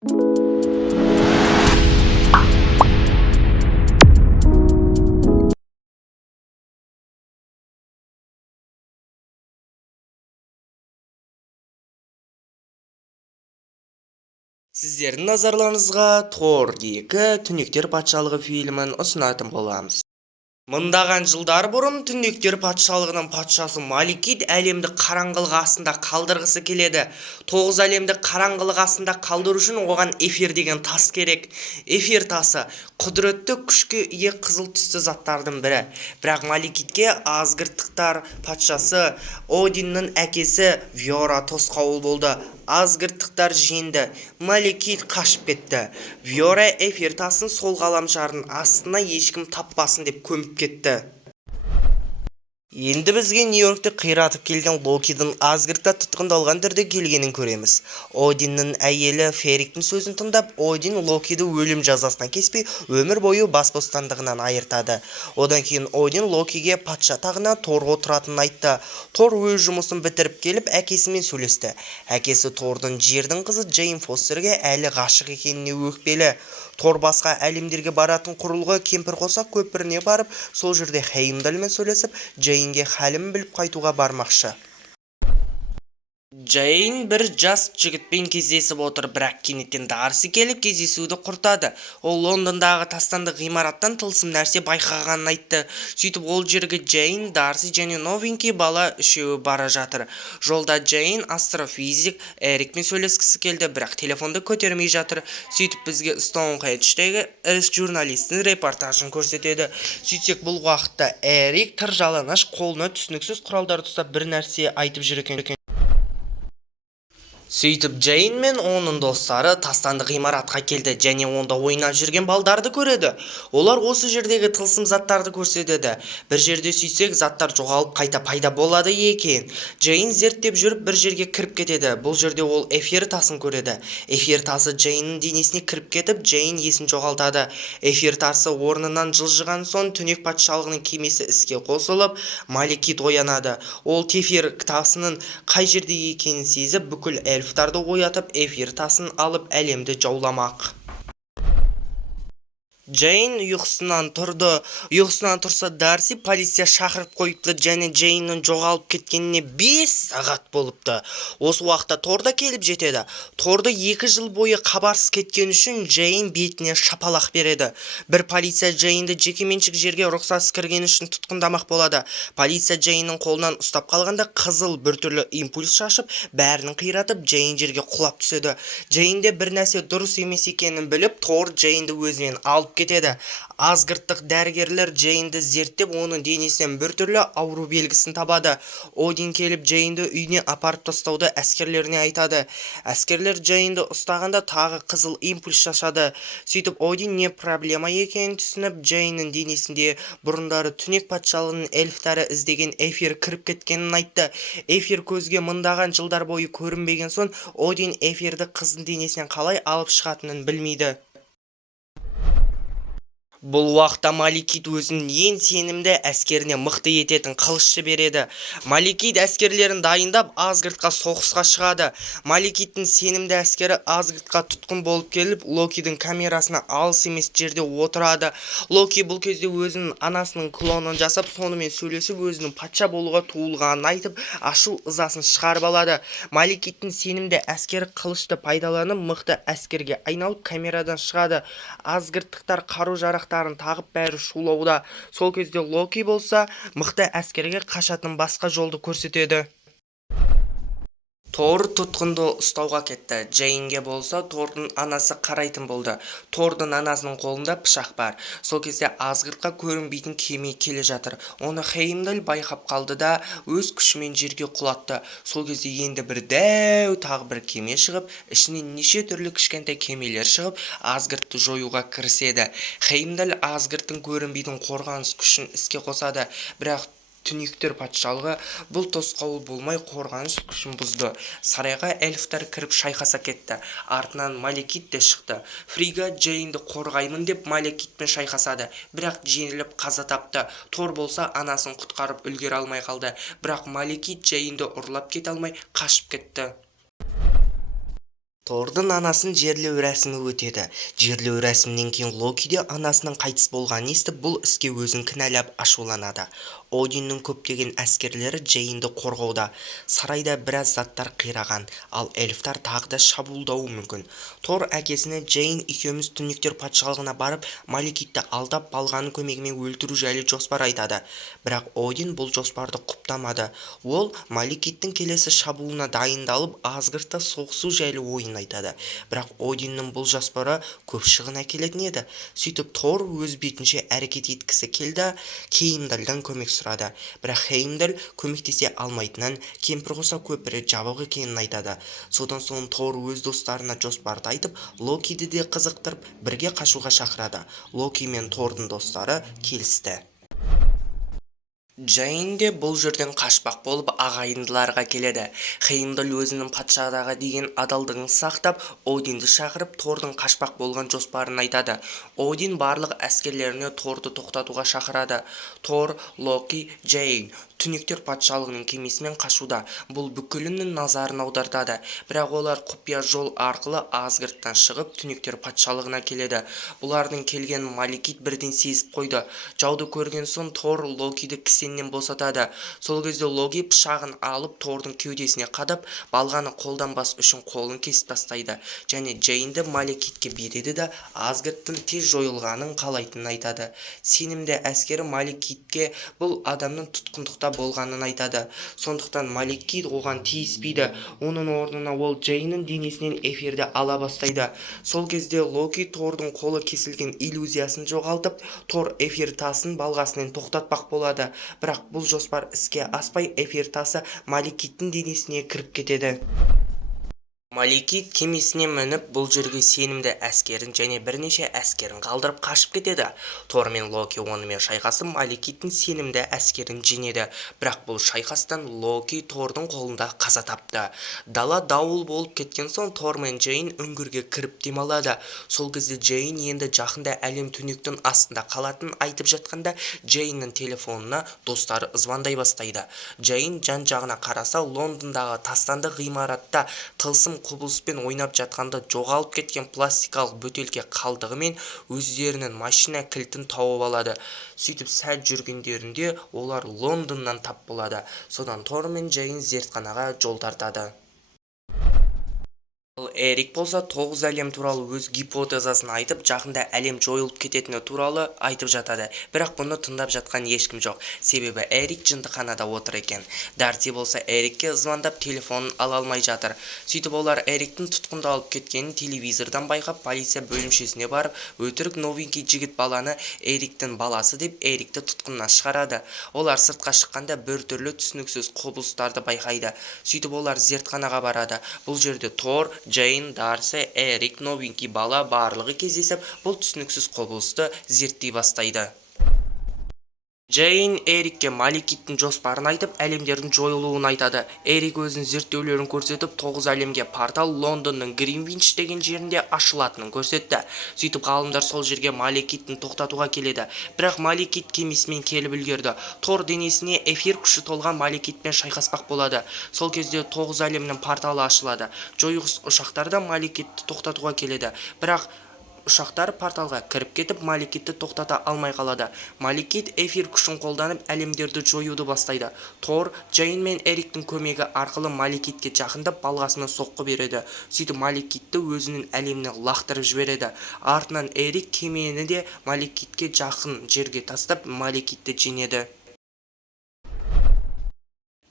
Сіздердің назарларыңызға Тор 2 Түнектер патшалығы фильмін ұсынатын боламыз. Мыңдаған жылдар бұрын Түнектер патшалығының патшасы Малекит әлемді қараңғылық астында қалдырғысы келеді. 9 әлемді қараңғылық астында қалдыру үшін оған эфир деген тас керек. Эфир тасы құдіретті күшке ие қызыл түсті заттардың бірі. Бірақ Малекитке Асгардтықтар патшасы Одиннің әкесі Вьора тосқауыл болды. Асгардтықтар жеңді. Малекит қашып кетті. Вьора эфир тасын сол ғаламшардың астына ешкім таппасын деп көміп кетті. Енді бізге Нью-Йоркті қиратып келген Локидің Асгардта тұтқындалған түрде келгенін көреміз. Одиннің әйелі Фериктің сөзін тыңдап, Один Локиді өлім жазасына кеспей, өмір бойы бас бостандығынан айыртады. Одан кейін Один Локиге патша тағына Тор отыратынын айтты. Тор өз жұмысын бітіріп келіп, әкесімен сөйлесті. Әкесі Тордың жердің қызы Джейн Фостерге әлі ғашық екеніне өкпелі. Тор басқа әлемдерге баратын құрылғы кемпірқосақ көпіріне барып, сол жерде Хеймдалмен сөйлесіп, Джейнге хәлін біліп қайтуға бармақшы. Джейн бір жас жігітпен кездесіп отыр, бірақ кенеттен Дарси келіп кездесуді құртады. Ол Лондондағы тастанды ғимараттан тылсым нәрсе байқағанын айтты. Сөйтіп ол жерге Джейн, Дарси және новенький бала үшеуі бара жатыр. Жолда Джейн астрофизик Эрикмен сөйлескісі келді, бірақ телефонды көтермей жатыр. Сөйтіп бізге Стоунхендждегі журналистің репортажын көрсетеді. Сөйтсек бұл уақытта Эрик тыр жалаңаш қолына түсініксіз құралдарды ұстап бір нәрсе айтып жүр екен. Сөйтіп Джейн мен оның достары тастанды ғимаратқа келді және онда ойнап жүрген балдарды көреді. Олар осы жердегі тылсым заттарды көрсетеді. Бір жерде сөйтсек заттар жоғалып қайта пайда болады екен. Джейн зерттеп жүріп бір жерге кіріп кетеді. Бұл жерде ол эфир тасын көреді. Эфир тасы Джейннің денесіне кіріп кетіп, Джейн есін жоғалтады. Эфир тасы орнынан жылжыған соң түнек патшалығының кемесі іске қосылып, Малекит оянады. Ол эфир тасының қай жерде екенін сезіп, бүкіл эльфтарды оятып, эфир тасын алып әлемді жауламақ. Джейн ұйқысынан тұрды. Ұйқысынан тұрса Дарси полиция шақырып қойыпты және Джейннің жоғалып кеткеніне 5 сағат болыпты. Осы уақытта Тор да келіп жетеді. Торды 2 жыл бойы хабарсыз кеткен үшін Джейн бетіне шапалақ береді. Бір полиция Джейнді жекеменшік жерге рұқсатсыз кірген үшін тұтқындамақ болады. Полиция Джейннің қолынан ұстап қалғанда қызыл біртүрлі импульс шашып, бәрін қиратып, Джейн жерге құлап түседі. Джейнде бір нәрсе дұрыс емес екенін біліп, Тор Джейнді өзімен алып кетеді. Асгардтық дәрігерлер Джейнді зерттеп, оның денесінен біртүрлі ауру белгісін табады. Один келіп Джейнді үйіне апарып тастауды әскерлеріне айтады. Әскерлер Джейнді ұстағанда тағы қызыл импульс шашады. Сөйтіп Один не проблема екенін түсініп, Джейннің денесінде бұрындары түнек патшалығының эльфтары іздеген эфир кіріп кеткенін айтты. Эфир көзге мыңдаған жылдар бойы көрінбеген соң, Один эфирді қыздың денесінен қалай алып шығатынын білмейді. Бұл уақытта Малекит өзінің ең сенімді әскеріне мықты ететін қылышты береді. Малекит әскерлерін дайындап Асгардқа соғысқа шығады. Малекиттің сенімді әскері Асгардқа тұтқын болып келіп, Локидің камерасына алыс емес жерде отырады. Локи бұл кезде өзінің анасының клонын жасап, сонымен сөйлесіп, өзінің патша болуға туылғанын айтып, ашу ызасын шығарып алады. Малекиттің сенімді әскері қылышты пайдаланып, мықты әскерге айналып камерадан шығады. Асгардтықтар қару-жарақ тағып бәрі шулауда. Сол кезде Локи болса, мықты әскерге қашатын басқа жолды көрсетеді. Тор тұтқынды ұстауға кетті. Джейнге болса, Тордың анасы қарайтын болды. Тордың анасының қолында пышақ бар. Сол кезде Асгардқа көрінбейтін кеме келе жатыр. Оны Хеймдал байқап қалды да өз күшімен жерге құлатты. Сол кезде енді бір дәу тағы бір кеме шығып, ішінен неше түрлі кішкентай кемелер шығып, Асгардты жоюға кіріседі. Хеймдал Асгардтың көрінбейтін қорғаныс күшін іске қосады. Бірақ Түнектер патшалығы бұл тосқауыл болмай қорғаныс күшін бұзды. Сарайға эльфтар кіріп шайқаса кетті. Артынан Малекит те шықты. Фрига Джейнді қорғаймын деп Малекитпен шайқасады, бірақ жеңіліп қаза тапты. Тор болса анасын құтқарып үлгере алмай қалды, бірақ Малекит Джейнді ұрлап кете алмай қашып кетті. Тордың анасын жерлеу рәсімі өтеді. Жерлеу рәсімінен кейін Локи де анасының қайтыс болғанын естіп, бұл іске өзін кінәлап ашуланады. Одиннің көптеген әскерлері Джейнді қорғауда. Сарайда біраз заттар қираған, ал эльфтар тағы да шабуылдауы мүмкін. Тор әкесіне Джейн екеуміз түнектер патшалығына барып, Малекитті алдап балғаның көмегімен өлтіру жайлы жоспар айтады. Бірақ Один бұл жоспарды құптамады. Ол Малекиттің келесі шабуылына дайындалып, Асгардта соғысу жайлы ойын айтады. Бірақ Одиннің бұл жоспары көп шығын әкелетін еді. Сөйтіп Тор өз бетінше әрекет еткісі келді, Хеймдалдан көмек сұрады. Бірақ Хеймдал көмектесе алмайтынын, кемпір қоса көпірі жабық екенін айтады. Содан соң Тор өз достарына жоспарды айтып, Локиді де қызықтырып, бірге қашуға шақырады. Локи мен Тордың достары келісті. Джейн де бұл жерден қашпақ болып ағайындыларға келеді. Хеймдал өзінің патшадағы деген адалдығын сақтап, Одинді шақырып, Тордың қашпақ болған жоспарын айтады. Один барлық әскерлеріне Торды тоқтатуға шақырады. Тор, Локи, Джейн түнектер патшалығының кемесімен қашуда. Бұл бүкілінің назарын аудартады. Бірақ олар құпия жол арқылы Асгардтан шығып, түнектер патшалығына келеді. Бұлардың келген Малекит бірден сезіп қойды. Жауды көрген соң Тор Локиді кісеннен босатады. Сол кезде Локи пышағын алып Тордың кеудесіне қадап, балғаны қолданбас үшін қолын кесіп тастайды. Және Джейнді Малекитке береді де Асгардтың тез жойылғанын қалайтынын айтады. Сенімді әскері Малекитке бұл адамның тұтқындықта болғанын айтады. Сондықтан Малекит оған тиіспейді. Оның орнына ол Джейннің денесінен эфирді ала бастайды. Сол кезде Локи Тордың қолы кесілген иллюзиясын жоғалтып, Тор эфир тасын балғасымен тоқтатпақ болады. Бірақ бұл жоспар іске аспай, эфир тасы Малекиттің денесіне кіріп кетеді. Малекит кемесіне мініп, бұл жерге сенімді әскерін және бірнеше әскерін қалдырып қашып кетеді. Тор мен Локи онымен шайқасып, Малекиттің сенімді әскерін жеңеді. Бірақ бұл шайқастан Локи Тордың қолында қаза тапты. Дала дауыл болып кеткен соң Тор мен Джейн үңгірге кіріп демалады. Сол кезде Джейн енді жақында әлем түнектің астында қалатынын айтып жатқанда, Джейннің телефонына достары звондай бастайды. Джейн жан-жағына қараса, Лондондағы тастанды ғимаратта тылсым құбылыспен ойнап жатқанда жоғалып кеткен пластикалық бөтелке қалдығымен өздерінің машина кілтін тауып алады. Сөйтіп сәл жүргендерінде олар Лондоннан тап болады. Содан Тор мен Джейн зертханаға жол тартады. Эрик болса 9 әлем туралы өз гипотезасын айтып, жақында әлем жойылып кететіні туралы айтып жатады. Бірақ бұны тыңдап жатқан ешкім жоқ. Себебі Эрик жындыханада отыр екен. Дарси болса Эрикке звондап телефонын ала алмай жатыр. Сөйтіп олар Эриктің тұтқында алып кеткенін телевизордан байқап, полиция бөлімшесіне барып, өтірік новенький жігіт баланы Эриктің баласы деп Эрикті тұтқыннан шығарады. Олар сыртқа шыққанда бір түрлі түсініксіз құбылыстарды байқайды. Сөйтіп олар зертханаға барады. Бұл жерде Тор, Джейн, Дарси, Эрик, новенький бала барлығы кездесіп, бұл түсініксіз құбылысты зерттей бастайды. Джейн Эрикке Малекиттің жоспарын айтып, әлемдердің жойылуын айтады. Эрик өзінің зерттеулерін көрсетіп, 9 әлемге портал Лондонның Гринвич деген жерінде ашылатынын көрсетті. Сөйтіп ғалымдар сол жерге Малекиттің тоқтатуға келеді. Бірақ Малекит кемесімен келіп үлгерді. Тор денесіне эфир күші толған Малекитпен шайқаспақ болады. Сол кезде 9 әлемнің порталы ашылады. Жойғыш ұшақтар да Малекитті тоқтатуға келеді. Бірақ ұшақтар порталға кіріп кетіп, Малекитті тоқтата алмай қалады. Малекит эфир күшін қолданып, әлемдерді жоюды бастайды. Тор, Джейн мен Эриктің көмегі арқылы Малекитке жақындап, балғасына соққы береді. Сөйтіп Малекитті өзінің әлеміне лақтырып жібереді. Артынан Эрик кемені де Малекитке жақын жерге тастап, Малекитті жеңеді.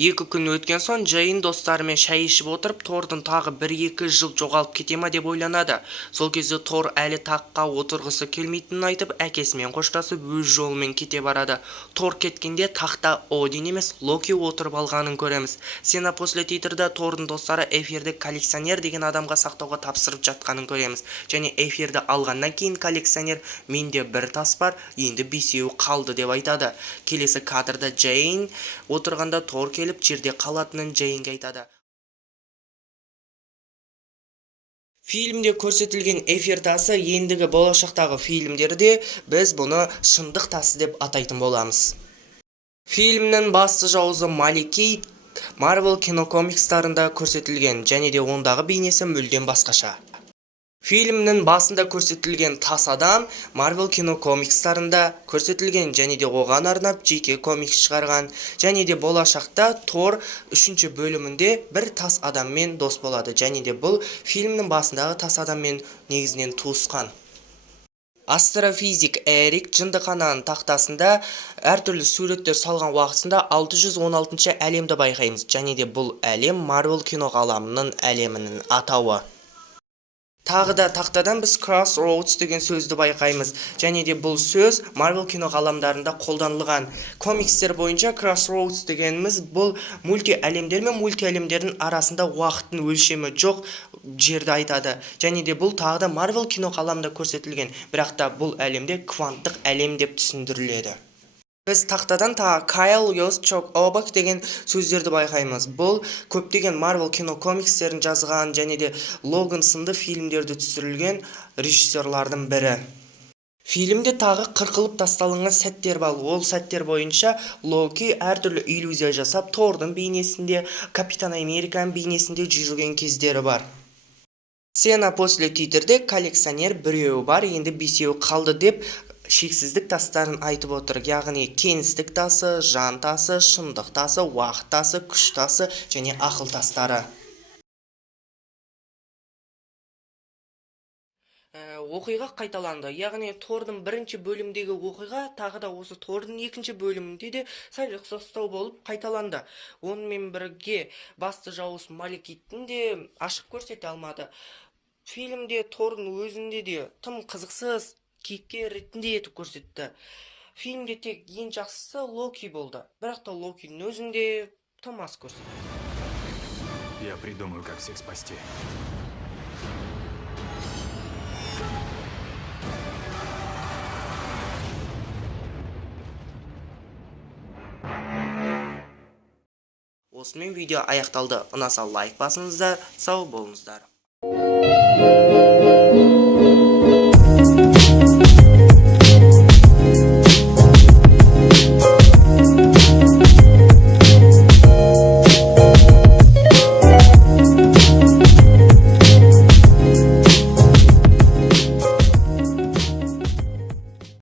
2 күн өткен соң Джейн достарымен шай ішіп отырып, Тордың тағы 1-2 жыл жоғалып кете ма деп ойланады. Сол кезде Тор әлі таққа отырғысы келмейтінін айтып, әкесімен қоштасып, өз жолымен кете барады. Тор кеткенде тақта Один емес, Локи отырып алғанын көреміз. Сцена после титрда Тордың достары эфирді коллекционер деген адамға сақтауға тапсырып жатқанын көреміз. Және эфирді алғаннан кейін коллекционер менде бір тас бар, енді 5-еу қалды деп айтады. Келесі кадрда Джейн отырғанда Тор келіп жерде қалатынын Джейнге айтады. Фильмде көрсетілген эфир тасы ендігі болашақтағы фильмдерде біз бұны шындық тасы деп атайтын боламыз. Фильмнің басты жауызы Малекит Marvel кинокомикстарында көрсетілген, және де ондағы бейнесі мүлдем басқаша. Фильмнің басында көрсетілген тас адам Marvel кинокомикстарында көрсетілген, және де оған арнап жеке комикс шығарған, және де болашақта Тор 3-ші бөлімінде бір тас адаммен дос болады, және де бұл фильмнің басындағы тас адаммен негізінен туысқан. Астрофизик Эрик жындықананың тақтасында әртүрлі суреттер салған уақытында 616-ші әлемді байқаймыз, және де бұл әлем Marvel киноғаламының әлемінің атауы. Тағы да тақтадан біз Crossroads деген сөзді байқаймыз, және де бұл сөз Marvel киноғаламдарында қолданылған. Комикстер бойынша Crossroads дегеніміз бұл мультиәлемдер мен мультиәлемдердің арасында уақыттың өлшемі жоқ жерді айтады, және де бұл тағы да Marvel киноғаламында көрсетілген, бірақ та бұл әлемде кванттық әлем деп түсіндіріледі. Біз тақтадан Кайл Йосчок Обак деген сөздерді байқаймыз. Бұл көптеген Marvel кинокомикстерін жазған, және де Логан сынды фильмдерді түсірілген режиссерлардың бірі. Фильмде тағы қырқылып тасталынған сәттер бар. Ол сәттер бойынша Локи әртүрлі иллюзия жасап, Тордың бейнесінде, Капитан Американың бейнесінде жүрген кездері бар. Сцена после титрде коллекционер біреуі бар, енді бесеуі қалды деп шексіздік тастарын айтып отыр. Яғни кеңістік тасы, жан тасы, шындық тасы, уақыт тасы, күш тасы және ақыл тастары. Оқиға қайталанды. Яғни Тордың бірінші бөлімдегі оқиға тағы да осы Тордың екінші бөлімінде де сәл ұқсастау болып қайталанды. Онымен бірге басты жауыз Малekithті де ашық көрсете алмады. Фильмде Тордың өзінде де тым қызықсыз кейіпкер ретінде етіп көрсетті. Фильмде тек ең жақсысы Локи болды, бірақ та Локидің өзінде тым аз көрсетті. Я придумаю, как всех спасти. Осымен видео аяқталды. Ұнаса лайк басыңыздар, сау болыңыздар.